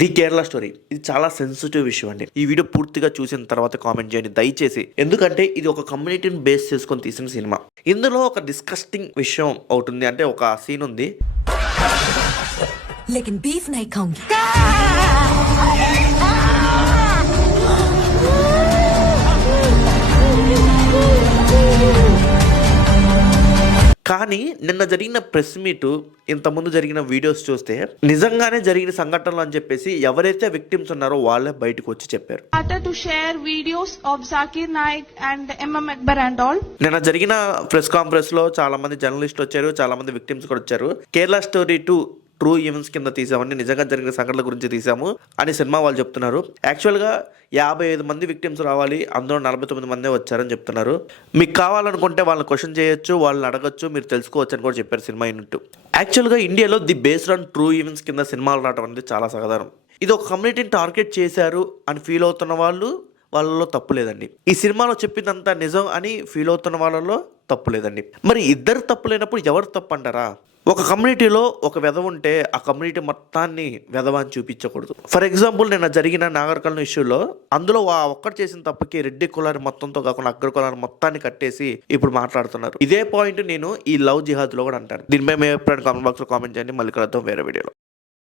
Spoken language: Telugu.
ది కేరళ స్టోరీ ఇది చాలా సెన్సిటివ్ విషయం అండి. ఈ వీడియో పూర్తిగా చూసిన తర్వాత కామెంట్ చేయండి దయచేసి. ఎందుకంటే ఇది ఒక కమ్యూనిటీని బేస్ చేసుకొని తీసిన సినిమా. ఇందులో ఒక డిస్కస్టింగ్ విషయం అవుతుంది, అంటే ఒక సీన్ ఉంది. लेकिन बीफ नहीं खाऊंगी। కానీ నిన్న జరిగిన ప్రెస్ మీట్, ఇంతకుముందు జరిగిన వీడియోస్ చూస్తే నిజంగానే జరిగిన సంఘటనలు అని చెప్పేసి ఎవరైతే విక్టిమ్స్ ఉన్నారో వాళ్ళే బయటకు వచ్చి చెప్పారు. To share videos of Zakir Naik and MM Akbar and all. నిన్న జరిగిన ప్రెస్ కాన్ఫరెన్స్ లో చాలా మంది జర్నలిస్టులు వచ్చారు, చాలా మంది విక్టిమ్స్ కూడా వచ్చారు. కేరళ స్టోరీ 2 ట్రూ ఈవెంట్స్ కింద తీసామని, నిజంగా జరిగిన సంఘటనల గురించి తీసాము అని సినిమా వాళ్ళు చెప్తున్నారు. యాక్చువల్గా 55 మంది విక్టిమ్స్ రావాలి, అందులో 49 మందే వచ్చారని చెప్తున్నారు. మీకు కావాలనుకుంటే వాళ్ళని క్వశ్చన్ చేయొచ్చు, వాళ్ళని అడగచ్చు, మీరు తెలుసుకోవచ్చు అని కూడా చెప్పారు సినిమా యూనిట్. యాక్చువల్గా ఇండియాలో the based on true events కింద సినిమాలు రావడం అనేది చాలా సాధారణం. ఇది ఒక కమ్యూనిటీని టార్గెట్ చేశారు అని ఫీల్ అవుతున్న వాళ్ళలో తప్పు లేదండి. ఈ సినిమాలో చెప్పిందంతా నిజం అని ఫీల్ అవుతున్న వాళ్ళలో తప్పు లేదండి. మరి ఇద్దరు తప్పు లేనప్పుడు ఎవరు తప్పు అంటారా? ఒక కమ్యూనిటీలో ఒక వెధవ ఉంటే ఆ కమ్యూనిటీ మొత్తాన్ని వెధవ అని చూపించకూడదు. ఫర్ ఎగ్జాంపుల్ నిన్న జరిగిన నాగర్కర్నూల్ ఇష్యూలో అందులో ఒక్కటి చేసిన తప్పుకి రెడ్డి కులాన్ని మొత్తంతో కాకుండా అగ్ర కులాన్ని మొత్తాన్ని కట్టేసి ఇప్పుడు మాట్లాడుతున్నారు. ఇదే పాయింట్ నేను ఈ లవ్ జిహాద్ లో కూడా అంటాను. దీనిపై మీ అభిప్రాయం కామెంట్ బాక్స్ లో కామెంట్ చేయండి. మళ్ళీ కలుద్దాం వేరే వీడియోలో.